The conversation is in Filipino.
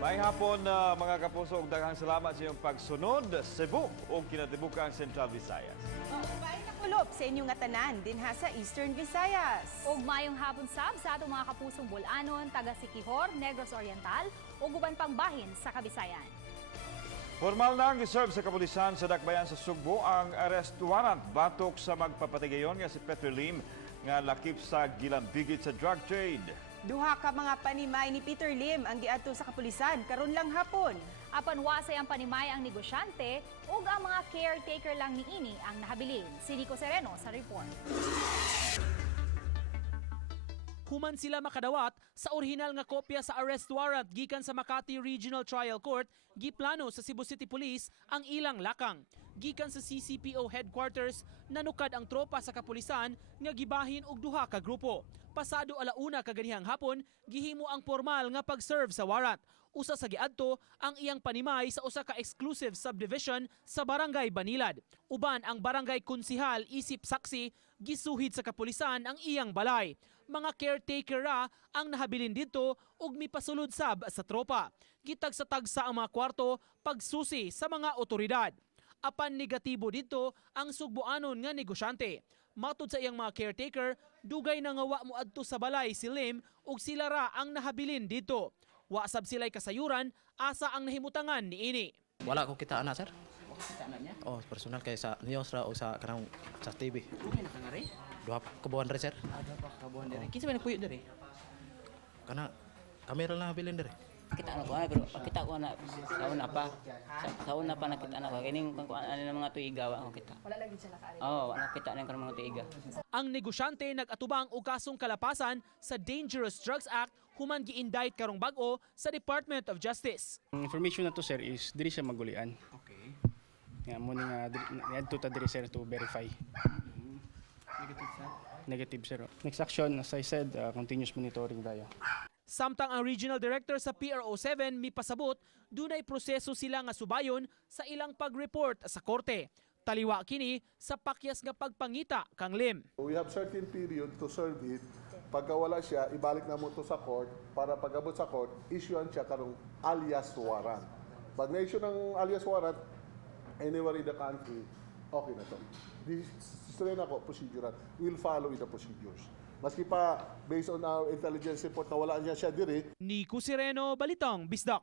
May hapon na mga kapuso, daghang salamat sa iyong pagsunod. Cebu o kinatibukang Central Visayas. May nakulop sa inyong atanan din ha sa Eastern Visayas. Ug mayong hapon sab sa atong mga kapusong Bulanon, taga Siquijor, Negros Oriental ug uban pang bahin sa Kabisayan. Formal na ang giserve sa Kapolisan sa Dakbayan sa Sugbo ang arrest warrant batok sa magpapatigayon nga si Peter Lim nga lakip sa gilambigit sa drug trade. Duha ka mga panimay ni Peter Lim ang giadto sa Kapolisan karon lang hapon. Apan wasay ang panimay ang negosyante ug ang mga caretaker lang niini ang nahabilin. Si Nico Sereno sa report. Human sila makadawat sa orihinal nga kopya sa arrest warrant gikan sa Makati Regional Trial Court, giplano sa Cebu City Police ang ilang lakang. Gikan sa CCPO headquarters, nanukad ang tropa sa Kapolisan nga gibahin og duha ka grupo. Pasado alauna kaganihang hapon, gihimo ang formal nga pag-serve sa warrant. Usa sa giadto ang iyang panimay sa usa ka exclusive subdivision sa Barangay Banilad. Uban ang barangay konsihal isip saksi, gisuhid sa Kapolisan ang iyang balay. Mga caretaker ra ang nahabilin dito ug mipasulod sab sa tropa. Gitag sa tagsa ang mga kwarto pagsusi sa mga otoridad. Apan negatibo dito ang Sugbuanon nga negosyante. Matud sa iyang mga caretaker, dugay na nga wa mo adto sa balay si Lim ug sila ra ang nahabilin dito. Wa sab sila'y kasayuran, asa ang nahimutangan niini. Wala ko kita anak, sir. Kita anak niya? Oh, personal kay sa news ra o sa kanang sa TV. Kung nakangari? Duha kabuhan rin, sir. Ada pa kabuhan diri. Kinsa man nagpuyo diri? Kana kamera lang bilin diri. Kita na ko pero kita ko na sa una pa. Sa una pa nakita na ko kining kung ano ng mga tuiga wa ko kita. Wala lagi siya nakaari. Oh, wala kita ng mga tuiga. Ang negosyante nag-atubang og kasong kalapasan sa Dangerous Drugs Act human gi-indict karong bag-o sa Department of Justice. Ang information na to, sir, is diri siya magulian. Okay. Nga mo nga niadto ta diri, sir, to verify. Negative sa. Negative, sir. Next action, as I said, continuous monitoring tayo. Samtang ang regional director sa PRO7 mipasabot, dunay proseso sila nga subayon sa ilang pag-report sa korte. Taliwa kini sa pakyas nga pagpangita kang Lim. We have certain period to serve it. Pagka wala siya, ibalik na mo to sa court para pag-abot sa court, issuean siya karong alias warrant. Pag na-issue ng alias warrant, anywhere in the country, okay na to. This is na ako, procedural. We'll follow the procedures. Maski pa, based on our intelligence report na wala niya siya diri. Nico Sereno, Balitang Bisdak.